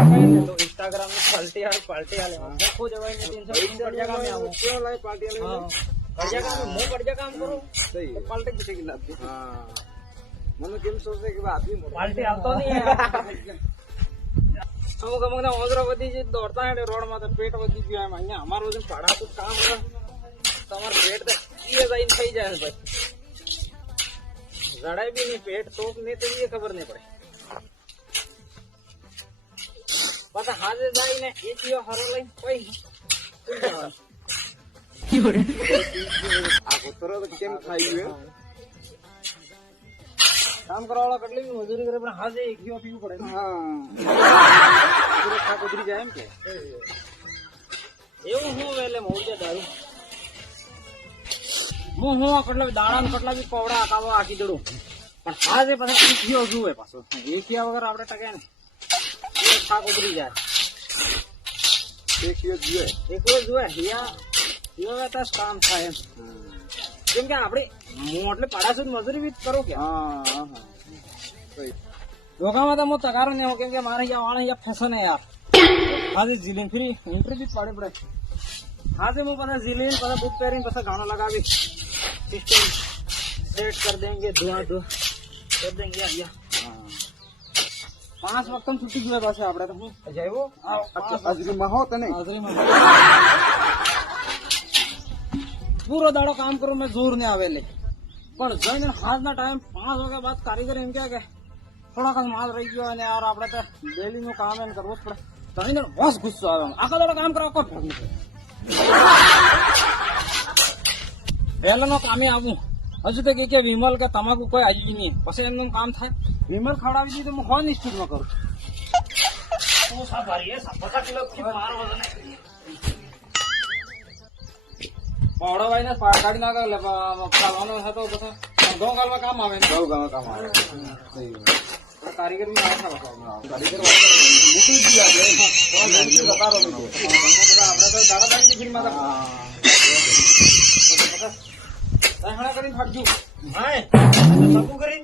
तो इंस्टाग्राम में पार्टी वाले देखो जवाई ने 300 बढ़िया काम में आओ क्यों लाए पार्टी वाले बढ़िया काम में बढ़िया काम करो सही पार्टी किसी की लाती हां મને કેમ સોચે કે આદમી પાર્ટી આવતો નહીં અમુક અમુક ના ઓદરો વધી છે દોડતા હે રોડ માં તો પેટ વધી ગયો એમ અહીંયા અમારું બધું પાડાતું કામ કરે તમારું પેટ તો એ જઈને થઈ જાય ભાઈ જડાય બી નહીં પેટ તોપ નહીં તો એ ખબર નહીં પડે પાછા હાજે જાય ને એ ચીયો હરો લઈને કોઈ આ કૂતરો તો કેમ ખાઈ ગયો કામ કરવા વાળા કેટલી બી મજૂરી કરે પણ હાજે એક જીવો પીવું પડે હા થાક ઉતરી જાય એમ કે એવું હું વેલે મોડે દારૂ હું કેટલા દાડા ને કેટલા બી પવડા કાવા આખી દડું પણ હાજે પાછા એક જીવો જુએ પાછો એ ક્યાં વગર આપણે ટકે ને એ થાક ઉતરી જાય એક જીવો જુએ યા કામ થાય એમ કેમ કે આપણે એટલે પાડા મજૂરી બી કરો કે ધોખામાં તો હું તગારો નહીં કેમ કે મારે અહીંયા વાળા અહીંયા ફેશન હે યાર હાજી જીલીન ફ્રી એન્ટ્રી બી પાડે પડે હાજી હું પાછા જીલીન પાછા બુક પહેરીને પાછા ગાણો લગાવી સિસ્ટમ સેટ કર દેંગે ધુઆ કર દેંગે અહીંયા 5 વખત છૂટી ગયો પાસે આપણે તો હું જાયો હાજરીમાં હો તને હાજરીમાં પૂરો દાડો કામ કરું મેં જોર ને આવેલે પણ જઈને હાજના ટાઈમ 5 વાગ્યા બાદ કારીગર એમ કે થોડાક માલ રહી ગયો અને યાર આપણે તો ડેલી નું કામ એમ કરવું જ પડે તને બસ ગુસ્સો આવે આખા દાડો કામ કરવા કોઈ ફરક નથી પહેલા નો કામે આવું હજુ તો કે વિમલ કે તમાકુ કોઈ આવી નહીં પછી એમનું કામ થાય વિમલ ખવડાવી દીધું હું કોણ સ્પીડમાં કરું તું સાભારી 50 કિલો માર વજન પાવડાવાઈ ને કાઢી નાખે એટલે ફાલવાનો હતો પછી ઘઉં ગાલમાં કામ આવે ઘઉં ગાલમાં કામ આવે કારીગર બી આવે કારીગર મૂકી દીધું આપણે તો દાદાદાની ટિફિનમાં કરીને ફાટજું હા કરી